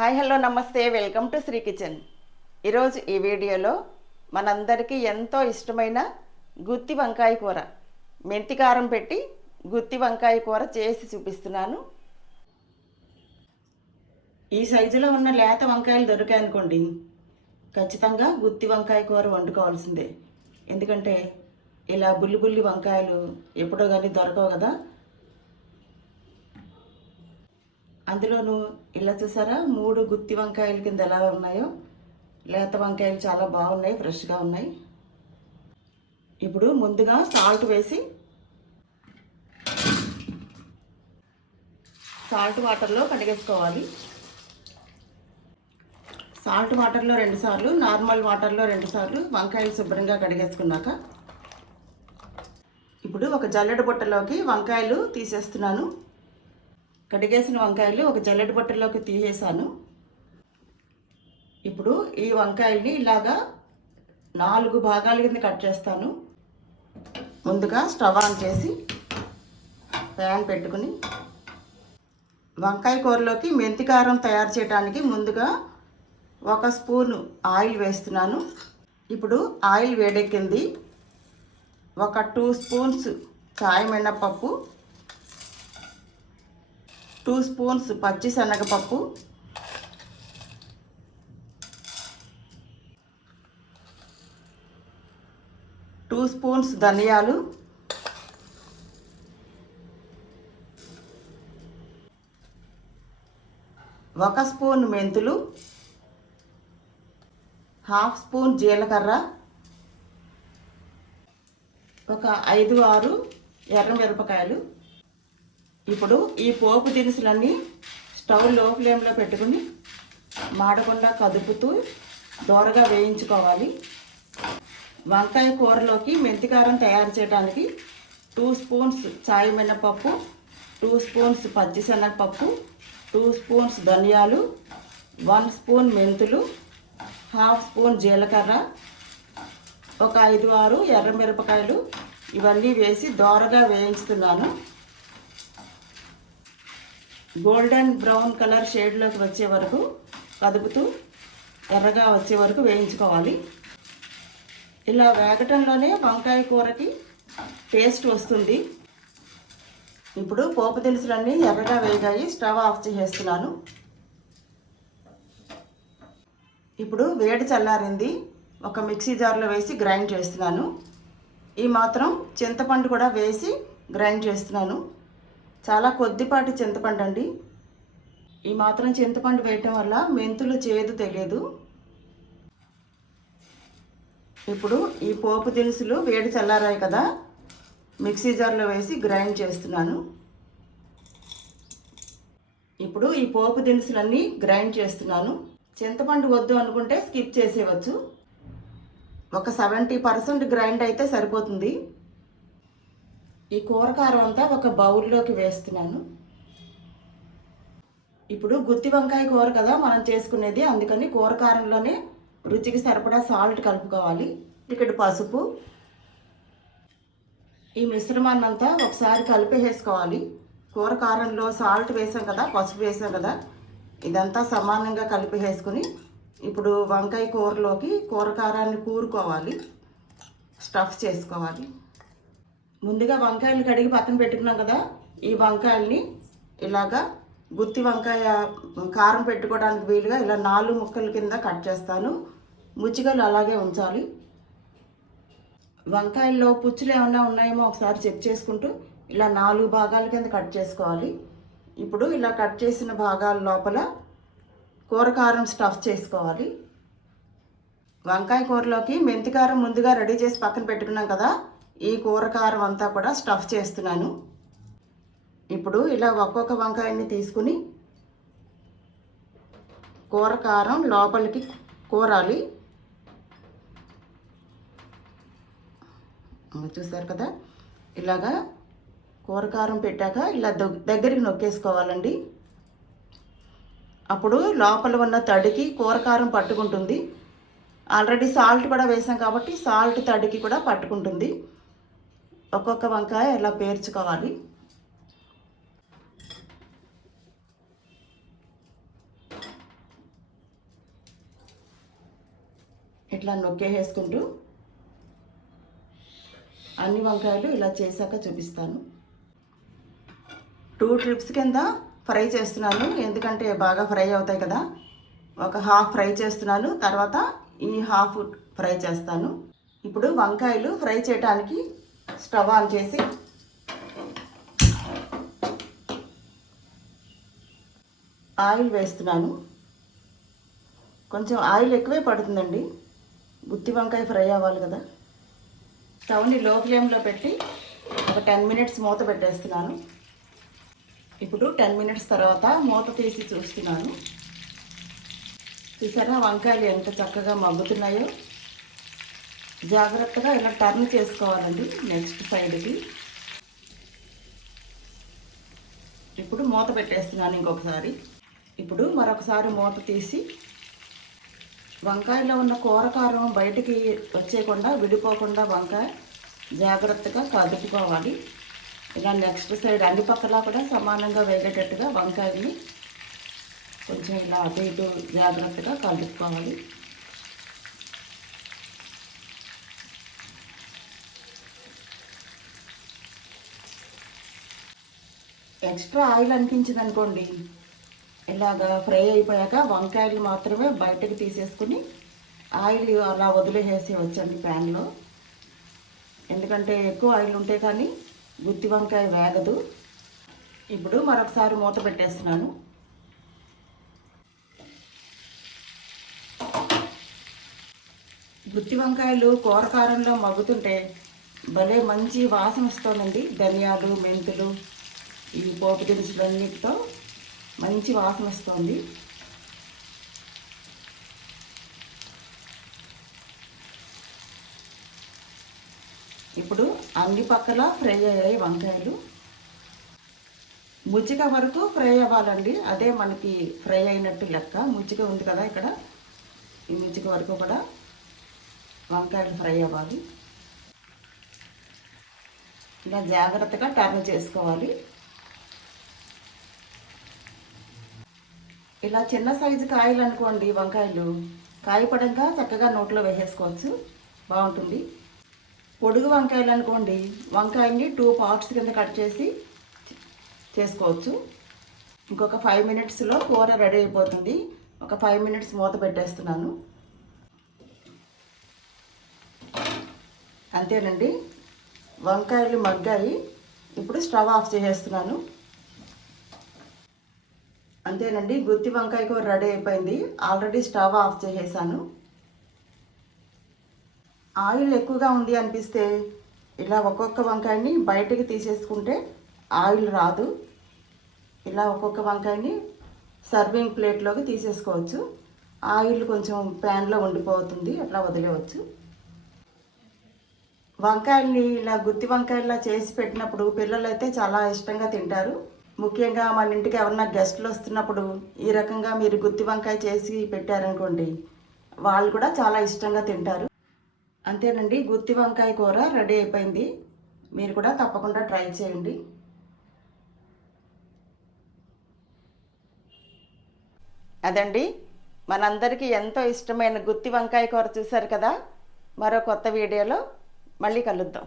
Hi hello నమస్తే welcome to Shri kitchen. ఈరోజు ఈ వీడియోలో మనందరికీ ఎంతో ఇష్టమైన గుత్తి వంకాయ కూర, మెంతి కారం పెట్టి గుత్తి వంకాయ కూర చేసి చూపిస్తున్నాను. ఈ సైజులో ఉన్న లేత వంకాయలు దొరికాయనుకోండి, ఖచ్చితంగా గుత్తి వంకాయ కూర వండుకోవాల్సిందే. ఎందుకంటే ఇలా బుల్లి బుల్లి వంకాయలు ఎప్పుడో కానీ దొరకవు కదా. అందులోనూ ఇలా చూసారా, 3 గుత్తి వంకాయల కింద ఎలా ఉన్నాయో. లేత వంకాయలు చాలా బాగున్నాయి, ఫ్రెష్గా ఉన్నాయి. ఇప్పుడు ముందుగా సాల్ట్ వేసి సాల్ట్ వాటర్లో కడిగేసుకోవాలి. సాల్ట్ వాటర్లో 2 సార్లు, నార్మల్ వాటర్లో 2 సార్లు వంకాయలు శుభ్రంగా కడిగేసుకున్నాక ఇప్పుడు ఒక జల్లెడ బుట్టలోకి వంకాయలు తీసేస్తున్నాను. కడిగేసిన వంకాయలు ఒక జల్లెడ బుట్టలోకి తీసేసాను. ఇప్పుడు ఈ వంకాయల్ని ఇలాగా 4 భాగాల కింద కట్ చేస్తాను. ముందుగా స్టవ్ ఆన్ చేసి ప్యాన్ పెట్టుకుని వంకాయ కూరలోకి మెంతి కారం తయారు చేయడానికి ముందుగా 1 స్పూను ఆయిల్ వేస్తున్నాను. ఇప్పుడు ఆయిల్ వేడెక్కింది. ఒక 2 స్పూన్స్ చాయ్ మినపప్పు, 2 స్పూన్స్ పచ్చి శనగపప్పు, 2 స్పూన్స్ ధనియాలు, 1 స్పూన్ మెంతులు, 1/2 స్పూన్ జీలకర్ర, ఒక 5-6 ఎర్రమిరపకాయలు. ఇప్పుడు ఈ పోపు దినుసులన్నీ స్టవ్ లో ఫ్లేమ్లో పెట్టుకుని మాడకుండా కదుపుతూ దోరగా వేయించుకోవాలి. వంకాయ కూరలోకి మెంతికారం తయారు చేయడానికి 2 స్పూన్స్ చాయ్ మినపప్పు, 2 స్పూన్స్ పచ్చిశనగపప్పు, 2 స్పూన్స్ ధనియాలు, 1 స్పూన్ మెంతులు, 1/2 స్పూన్ జీలకర్ర, ఒక 5-6 ఎర్రమిరపకాయలు ఇవన్నీ వేసి దోరగా వేయించుతున్నాను. గోల్డెన్ బ్రౌన్ కలర్ షేడ్లోకి వచ్చే వరకు కదుపుతూ ఎర్రగా వచ్చే వరకు వేయించుకోవాలి. ఇలా వేగటంలోనే వంకాయ కూరకి టేస్ట్ వస్తుంది. ఇప్పుడు పోపు దినుసులన్నీ ఎర్రగా వేగాయి. స్టవ్ ఆఫ్ చేసేస్తున్నాను. ఇప్పుడు వేడి చల్లారింది. ఒక మిక్సీ జార్లో వేసి గ్రైండ్ చేస్తున్నాను. ఈ మాత్రం చింతపండు కూడా వేసి గ్రైండ్ చేస్తున్నాను. చాలా కొద్దిపాటి చింతపండు అండి. ఈ మాత్రం చింతపండు వేయటం వల్ల మెంతులు చేదు తెలియదు. ఇప్పుడు ఈ పోపు దినుసులు వేడి చల్లారాయి కదా, మిక్సీ జార్లో వేసి గ్రైండ్ చేస్తున్నాను. ఇప్పుడు ఈ పోపు దినుసులన్నీ గ్రైండ్ చేస్తున్నాను. చింతపండు వద్దు అనుకుంటే స్కిప్ చేసేయవచ్చు. ఒక 70% గ్రైండ్ అయితే సరిపోతుంది. ఈ కూరకారం అంతా ఒక బౌల్లోకి వేస్తున్నాను. ఇప్పుడు గుత్తి వంకాయ కూర కదా మనం చేసుకునేది, అందుకని కూరకారంలోనే రుచికి సరిపడా సాల్ట్ కలుపుకోవాలి. ఇక్కడ పసుపు, ఈ మిశ్రమాన్ని అంతా ఒకసారి కలిపేసుకోవాలి. కూరకారంలో సాల్ట్ వేసాం కదా, పసుపు వేసాం కదా, ఇదంతా సమానంగా కలిపేసుకుని ఇప్పుడు వంకాయ కూరలోకి కూరకారాన్ని కూరుకోవాలి, స్టఫ్ చేసుకోవాలి. ముందుగా వంకాయలు కడిగి పక్కన పెట్టుకున్నాం కదా, ఈ వంకాయల్ని ఇలాగా గుత్తి వంకాయ కారం పెట్టుకోవడానికి వీలుగా ఇలా 4 ముక్కల కింద కట్ చేస్తాను. ముచ్చికలు అలాగే ఉంచాలి. వంకాయల్లో పుచ్చులు ఏమన్నా ఉన్నాయేమో ఒకసారి చెక్ చేసుకుంటూ ఇలా 4 భాగాల కింద కట్ చేసుకోవాలి. ఇప్పుడు ఇలా కట్ చేసిన భాగాల లోపల కూరకారం స్టఫ్ చేసుకోవాలి. వంకాయ కూరలోకి మెంతికారం ముందుగా రెడీ చేసి పక్కన పెట్టుకున్నాం కదా, ఈ కూరకారం అంతా కూడా స్టఫ్ చేస్తున్నాను. ఇప్పుడు ఇలా ఒక్కొక్క వంకాయని తీసుకుని కూరకారం లోపలికి కూరాలి. చూసారు కదా, ఇలాగా కూరకారం పెట్టాక ఇలా దగ్గరికి నొక్కేసుకోవాలండి. అప్పుడు లోపల ఉన్న తడికి కూరకారం పట్టుకుంటుంది. ఆల్రెడీ సాల్ట్ కూడా వేసాం కాబట్టి సాల్ట్ తడికి కూడా పట్టుకుంటుంది. ఒక్కొక్క వంకాయ ఇలా పేర్చుకోవాలి. ఇట్లా నొక్కేసుకుంటూ అన్ని వంకాయలు ఇలా చేశాక చూపిస్తాను. 2 ట్రిప్స్ కింద ఫ్రై చేస్తున్నాను, ఎందుకంటే బాగా ఫ్రై అవుతాయి కదా. ఒక హాఫ్ ఫ్రై చేస్తున్నాను, తర్వాత ఈ హాఫ్ ఫ్రై చేస్తాను. ఇప్పుడు వంకాయలు ఫ్రై చేయడానికి స్టవ్ ఆన్ చేసి ఆయిల్ వేస్తున్నాను. కొంచెం ఆయిల్ ఎక్కువే పడుతుందండి, గుత్తి వంకాయ ఫ్రై అవ్వాలి కదా. స్టవ్ని లో ఫ్లేమ్లో పెట్టి ఒక 10 మినిట్స్ మూత పెట్టేస్తున్నాను. ఇప్పుడు 10 మినిట్స్ తర్వాత మూత తీసి చూస్తున్నాను. చూసారా వంకాయలు ఎంత చక్కగా మగ్గుతున్నాయో. జాగ్రత్తగా ఇలా టర్న్ చేసుకోవాలండి నెక్స్ట్ సైడ్కి. ఇప్పుడు మూత పెట్టేస్తున్నాను ఇంకొకసారి. ఇప్పుడు మరొకసారి మూత తీసి వంకాయలో ఉన్న కూరకారం బయటికి వచ్చేయకుండా, విడిపోకుండా వంకాయ జాగ్రత్తగా కదుపుకోవాలి. ఇలా నెక్స్ట్ సైడ్ అన్ని పక్కలా కూడా సమానంగా వేగేటట్టుగా వంకాయని కొంచెం ఇలా అటు ఇటు జాగ్రత్తగా కలుపుకోవాలి. ఎక్స్ట్రా ఆయిల్ అనిపించింది అనుకోండి, ఇలాగా ఫ్రై అయిపోయాక వంకాయలు మాత్రమే బయటకు తీసేసుకుని ఆయిల్ అలా వదిలేసేసి వచ్చండి ప్యాన్లో. ఎందుకంటే ఎక్కువ ఆయిల్ ఉంటే కానీ గుత్తి వంకాయ వేగదు. ఇప్పుడు మరొకసారి మూత పెట్టేస్తున్నాను. గుత్తి వంకాయలు కూరకారంలో మగ్గుతుంటే భలే మంచి వాసన వస్తుందండి. ధనియాలు, మెంతులు, ఈ పోపు దినుసులన్నిటితో మంచి వాసన వస్తుంది. ఇప్పుడు అన్ని పక్కల ఫ్రై అయ్యాయి వంకాయలు. ముచ్చిక వరకు ఫ్రై అవ్వాలండి, అదే మనకి ఫ్రై అయినట్టు లెక్క. ముచ్చిక ఉంది కదా ఇక్కడ, ఈ ముచ్చిక వరకు కూడా వంకాయలు ఫ్రై అవ్వాలి. ఇలా జాగ్రత్తగా టర్న్ చేసుకోవాలి. ఇలా చిన్న సైజు కాయలు అనుకోండి వంకాయలు, కాయపడంగా చక్కగా నోట్లో వేసేసుకోవచ్చు, బాగుంటుంది. పొడుగు వంకాయలు అనుకోండి, వంకాయని 2 పార్ట్స్ కింద కట్ చేసి చేసుకోవచ్చు. ఇంకొక 5 మినిట్స్లో కూర రెడీ అయిపోతుంది. ఒక 5 మినిట్స్ మూత పెట్టేస్తున్నాను. అంతేనండి, వంకాయలు మగ్గాయి. ఇప్పుడు స్టవ్ ఆఫ్ చేసేస్తున్నాను. అంతేనండి, గుత్తి వంకాయ కూర రెడీ అయిపోయింది. ఆల్రెడీ స్టవ్ ఆఫ్ చేసేసాను. ఆయిల్ ఎక్కువగా ఉంది అనిపిస్తే ఇలా ఒక్కొక్క వంకాయని బయటికి తీసేసుకుంటే ఆయిల్ రాదు. ఇలా ఒక్కొక్క వంకాయని సర్వింగ్ ప్లేట్లోకి తీసేసుకోవచ్చు. ఆయిల్ కొంచెం ప్యాన్లో ఉండిపోతుంది, అట్లా వదిలేవచ్చు. వంకాయల్ని ఇలా గుత్తి వంకాయలా చేసి పెట్టినప్పుడు పిల్లలు అయితే చాలా ఇష్టంగా తింటారు. ముఖ్యంగా మన ఇంటికి ఎవరన్నా గెస్టులు వస్తున్నప్పుడు ఈ రకంగా మీరు గుత్తి వంకాయ చేసి పెట్టారనుకోండి, వాళ్ళు కూడా చాలా ఇష్టంగా తింటారు. అంతేనండి, గుత్తి వంకాయ కూర రెడీ అయిపోయింది. మీరు కూడా తప్పకుండా ట్రై చేయండి. అదండి, మనందరికీ ఎంతో ఇష్టమైన గుత్తి వంకాయ కూర చూశారు కదా. మరో కొత్త వీడియోలో మళ్ళీ కలుద్దాం.